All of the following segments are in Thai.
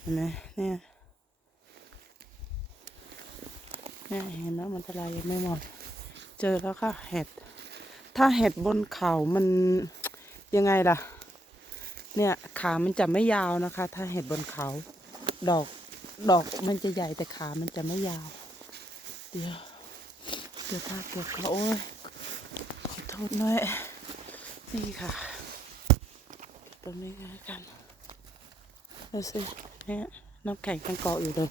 เห็นไหมเนี่ยเนี่ยเห็นไหมมันทลายยังไม่หมด เจอแล้วค่ะเห็ด ถ้าเห็ดบนเขามันยังไงล่ะ เนี่ยขามันจะไม่ยาวนะคะ ถ้าเห็ดบนเขา ดอกดอกมันจะใหญ่แต่ขามันจะไม่ยาว เดี๋ยวเดี๋ยวถ้าปวดเขาโอ้ยขอโทษหน่อยนี่ค่ะ ตรงนี้ก็แล้วกันดูสิ เนี่ยน้ำแข็งกันเกาะอยู่เลย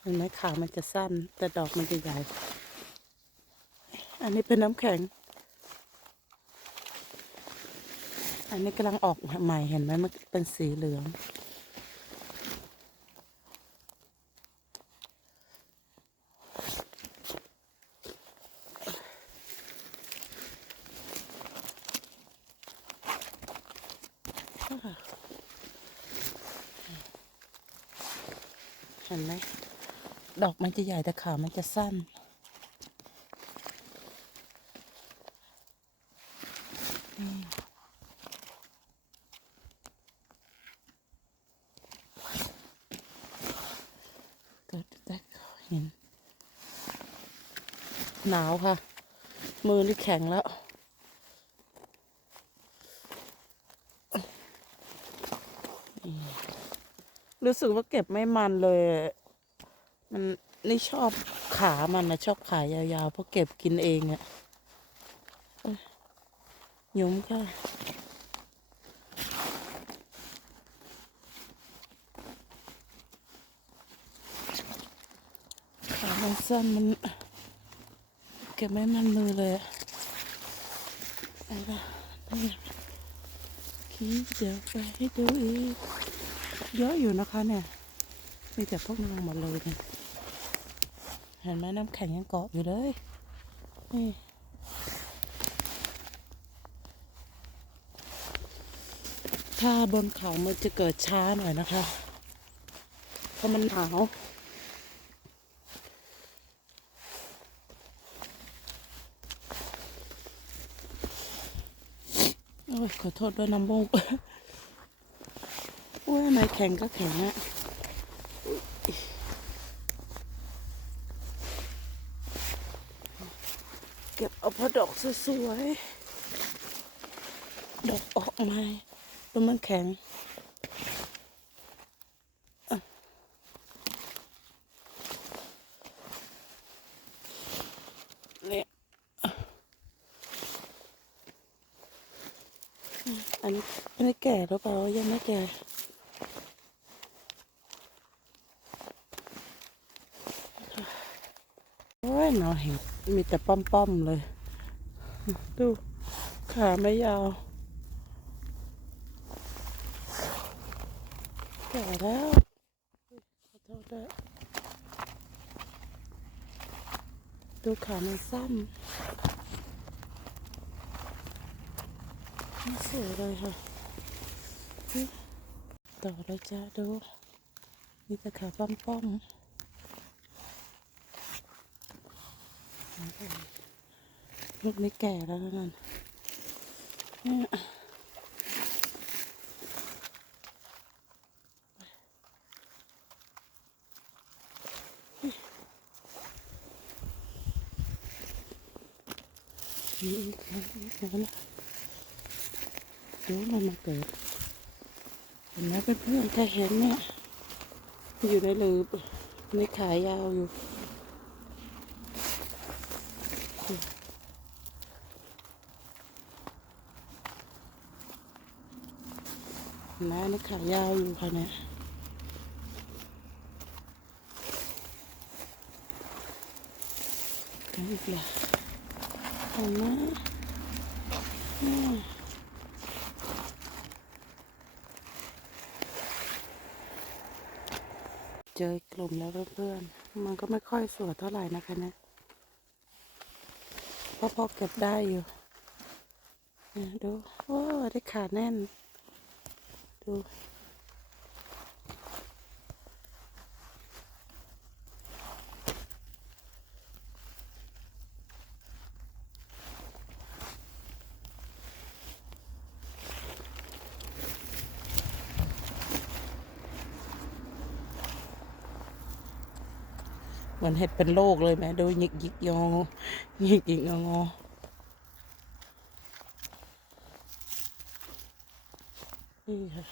เห็นไหมขามันจะสั้น แต่ดอกมันจะใหญ่ อันนี้เป็นน้ำแข็ง อันนี้กำลังออกใหม่เห็นไหมมันเป็นสีเหลือง เห็นไหม ดอกมัน จะใหญ่แต่ขามันจะสั้น เห็น หนาวค่ะ มือนี่แข็งแล้วรู้สึกว่าเก็บไม่มันเลย มัน นี่ชอบขามันนะชอบขายาวๆเพราะเก็บกินเองอะเอ้ยหยุมค่ะขามันสั้นมันเก็บไม่มันมือเลยอะไปละนี่คิดเดี๋ยวไปให้ดูอีกเยอะอยู่นะคะเนี่ย มีแต่พวกนางหมดเลยเนี่ย เห็นไหมน้ำแข็งยังเกาะอยู่เลย นี่ถ้าบนเขามันจะเกิดช้าหน่อยนะคะ เพราะมันหนาวโอ้ยขอโทษด้วยน้ำมูกโอ้ยไหนแข็งก็แข็งอะ ก็บเอาพอดอกสวยๆ ดอกออกมาแล้วมันแข็งเนี่ยอันนี้อันนี้แก่หรือเปล่ายังไม่แก่โอ้ยหนอเห็ด มีแต่ป้อมๆเลย ดูขาไม่ยาวแก่แล้วขอโทษด้วยดูขามันสั้นไม่สวยเลยค่ะ ต่อเลยจ้าดู มีแต่ขาป้อมๆ ลูกนี้แก่แล้วนั่นนี่อีกแล้วอีกแล้วดูมันมาเกิดเห็นไหมเพื่อนๆถ้าเห็นเนี่ยอยู่ในหลืบในขายาวอยู่ นะนี่ขายาวอยู่ค่ะเนี่ยกันอีกล้วเห็นไหมเนี่ยเจอกลุ่มแล้วเพื่อนๆ มันก็ไม่ค่อยสวยเท่าไหร่นะคะเนี่ยเพราะพอเก็บได้อยู่ ดู โอ้ ได้ขาแน่น ดูเหมือนเห็ดเป็นโรคเลยแม่ดูหยิกหยิกยองหยิกหยิกงอ นี่ค่ะ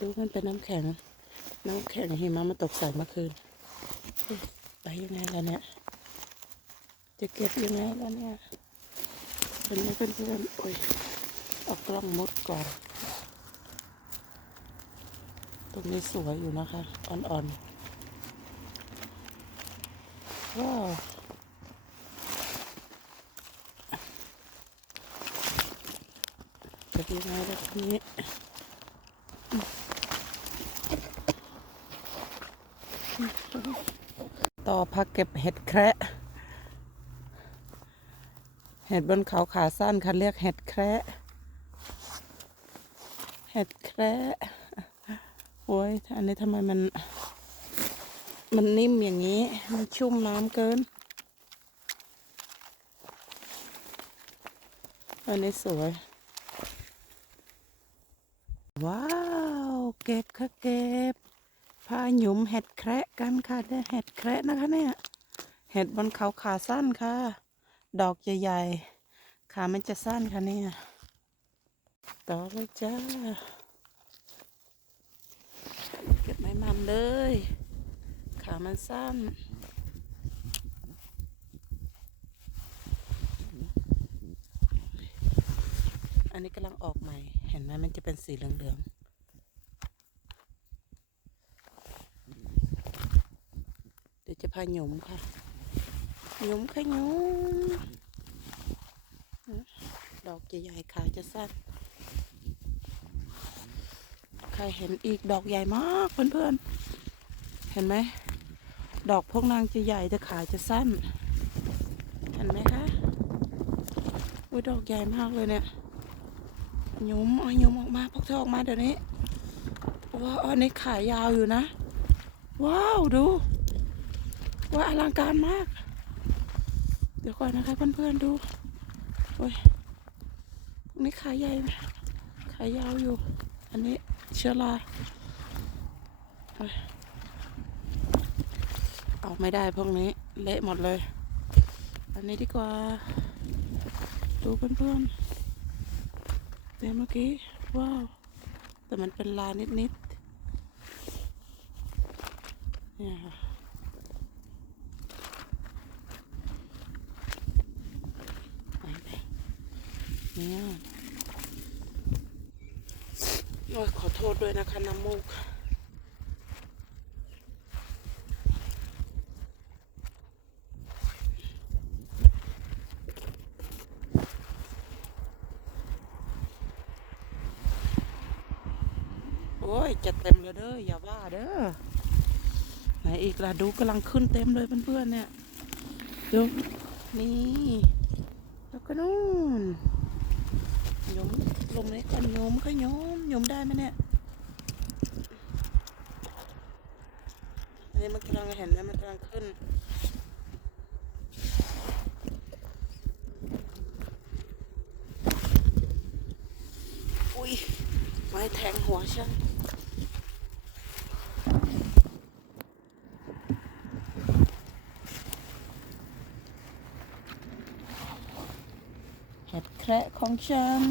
ดูมันเป็นน้ำแข็ง น้ำแข็งหิมะมาตกใส่เมื่อคืน ไปยังไงแล้วเนี่ย จะเก็บยังไงแล้วเนี่ยเป็นไหมเพื่อนๆโอ้ยเอากล้องมุดก่อน ตรงนี้สวยอยู่นะคะ อ่อนๆว้าว จะยังไงล่ะทีนี้ต่อพักเก็บเห็ดแคระเห็ดบนเขาขาสั้นค่ะเรียกเห็ดแคระเห็ดแคระโอ้ยอันนี้ทำไมมัน มันนิ่มอย่างนี้ มันชุ่มน้ำเกิน อันนี้สวย ว้าว เก็บค่ะเก็บพาหยุมเห็ดแคระกันค่ะเนี่ยเห็ดแคระนะคะเนี่ยเห็ดบนเขาขาสั้นค่ะ ดอกใหญ่ๆ ขามันจะสั้นค่ะเนี่ยต่อเลยจ้าเก็บไม้มันเลย ขามันสั้นอันนี้กำลังออกใหม่ เห็นไหมมันจะเป็นสีเหลืองๆ ดี๋ยวจะพาหยุมค่ะหยุมค่ะหยุมดอกใหญ่ๆขาจะสั้นใครเห็นอีกดอกใหญ่มากเพื่อนๆ เห็นไหม ดอกพวกนางจะใหญ่แต่ขาจะสั้น เห็นไหมคะอุ้ยดอกใหญ่มากเลยเนี่ยหยุมเอาหยุมออกมาพวกเธอออกมาเดี๋ยวนี้ว้าวอันนี้ขายาวอยู่นะ ว้าวดู ว่าอลังการมาก เดี๋ยวก่อนนะคะเพื่อนๆดูโอ้ยนี้ขายใหญ่ขายยาวอยู่ อันนี้เชื้อราเอาไม่ได้พวกนี้ เละหมดเลย อันนี้ดีกว่า ดูเพื่อนๆเดี๋ยวเมื่อกี้ ว้าว แต่มันเป็นลานิดๆเนี่ยค่ะ ไหนๆเนี่ยโอ้ยขอโทษ ด้วยนะคะน้ำมูก โอ้ย จะเต็มเลยเด้ออย่าว่าเด้อไหนอีกล่ะดูกำลังขึ้นเต็มเลยเพื่อนๆเนี่ยดูนี่ แล้วก็นู่นโยมลงนี้ก่อนยมก็โยมโยมได้ไหมเนี่ย อันนี้มันกำลัง เห็นนะมันกำลังขึ้น อุ้ย ไม้แทงหัวฉันเห็ดแคระของฉัน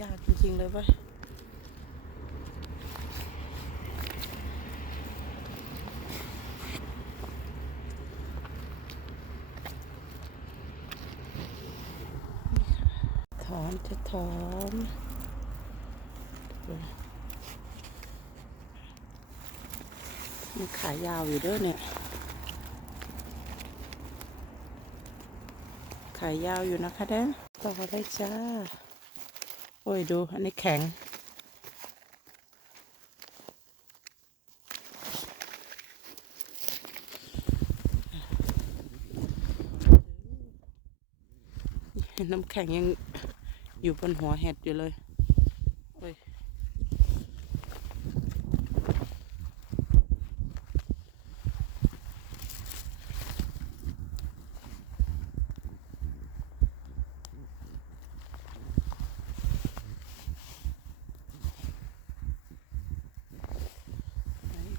ยากจริงๆ เลยเว้ยถอนจะถอนมันขายยาวอยู่ด้วยเนี่ย ขายยาวอยู่นะคะเด้ต่อได้จ้า อ้ยดู อันนี้แข็ง น้ำแข็งยังอยู่บนหัวเห็ดอยู่เลยโอ้ย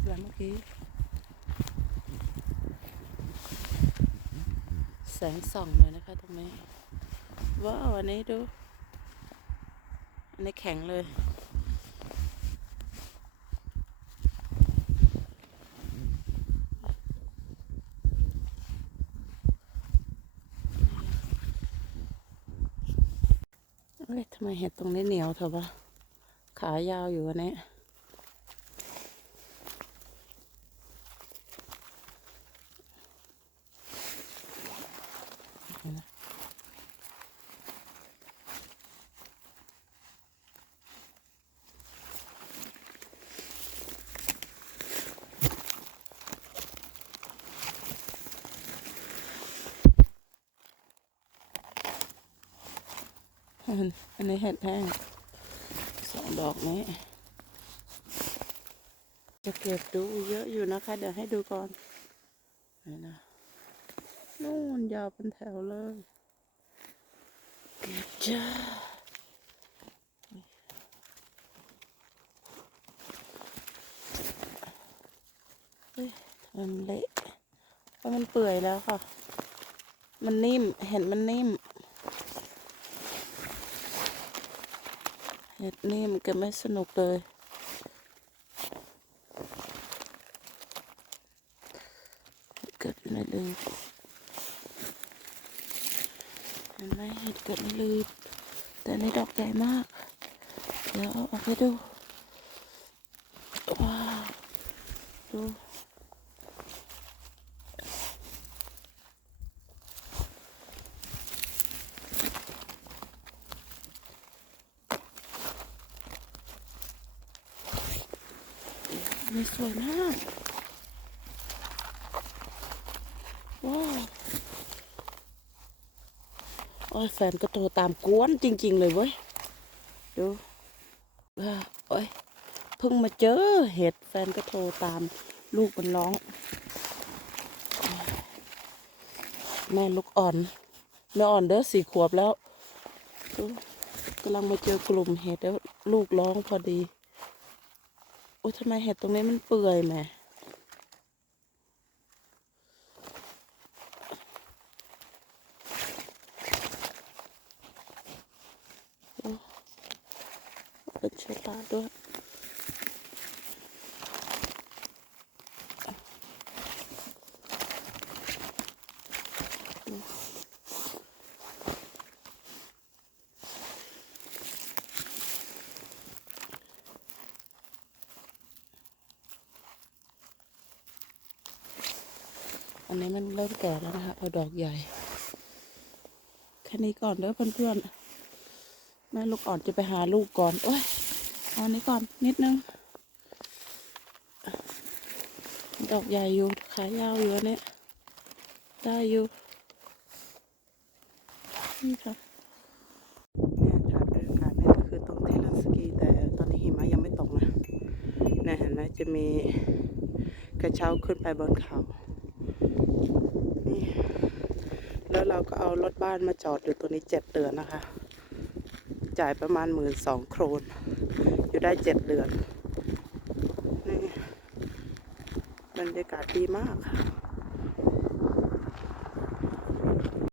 แล้ว เมื่อกี้ แสงส่องหน่อยนะคะตรงนี้ ว้าวอันนี้ดู อันนี้แข็งเลยเอ้ยทำไมเห็ดตรงนี้เหนียวเถอะวะขายาวอยู่อันนี้ อันนนี้เห็ดแห้งสองดอกนี้ จะเก็บดูเยอะอยู่นะคะ เดี๋ยวให้ดูก่อนนี่นะนู่นยาวเป็นแถวเลย เก็บจ้าเฮ้ยมันเละเพราะมันเปื่อยแล้วค่ะ มันนิ่ม เห็นมันนิ่ม เห็ดนิ่มันก็ไม่สนุกเลย เกิดในลืบเห็นไหมเห็ดเกิดในลืบแต่ในดอกใหญ่มาก เดี๋ยวเอาออกให้ดู ว้าว ดู วยมาก ว้าวโอ้ยแฟนก็โทรตามกวนจริง ๆ เลยเว้ย ดูโอ้ยเพิ่งมาเจอเห็ดแฟนก็โทรตามลูกมันร้อง แม่ลูกอ่อนแม่อ่อนเด้อสี่ขวบแล้วกำลังมาเจอกลุ่มเห็ดแล้วลูกร้องพอดี โอ้ยทำไมเห็ดตรงนี้มันเปื่อยแหม่เป็นเชื้อราด้วย อันนี้มันเริ่มแก่แล้วนะคะ เอาดอกใหญ่ แค่นี้ก่อนเด้อเพื่อนๆ แม่ลูกอ่อนจะไปหาลูกก่อน โอ้ยเอาอันนี้ก่อนนิดนึง ดอกใหญ่อยู่ ขายาวอยู่อันนี้ได้อยู่ นี่ค่ะเนี่ยค่ะบรรยากาศนี่ก็คือตรงที่เล่นสกีแต่ตอนนี้หิมะยังไม่ตกนะเนี่ยเห็นไหมจะมีกระเช้าขึ้นไปบนเขา นี่ แล้วเราก็เอารถบ้านมาจอดอยู่ตัวนี้เจ็ดเดือนนะคะ จ่ายประมาณหมื่นสองโครน อยู่ได้เจ็ดเดือน นี่ บรรยากาศดีมากค่ะ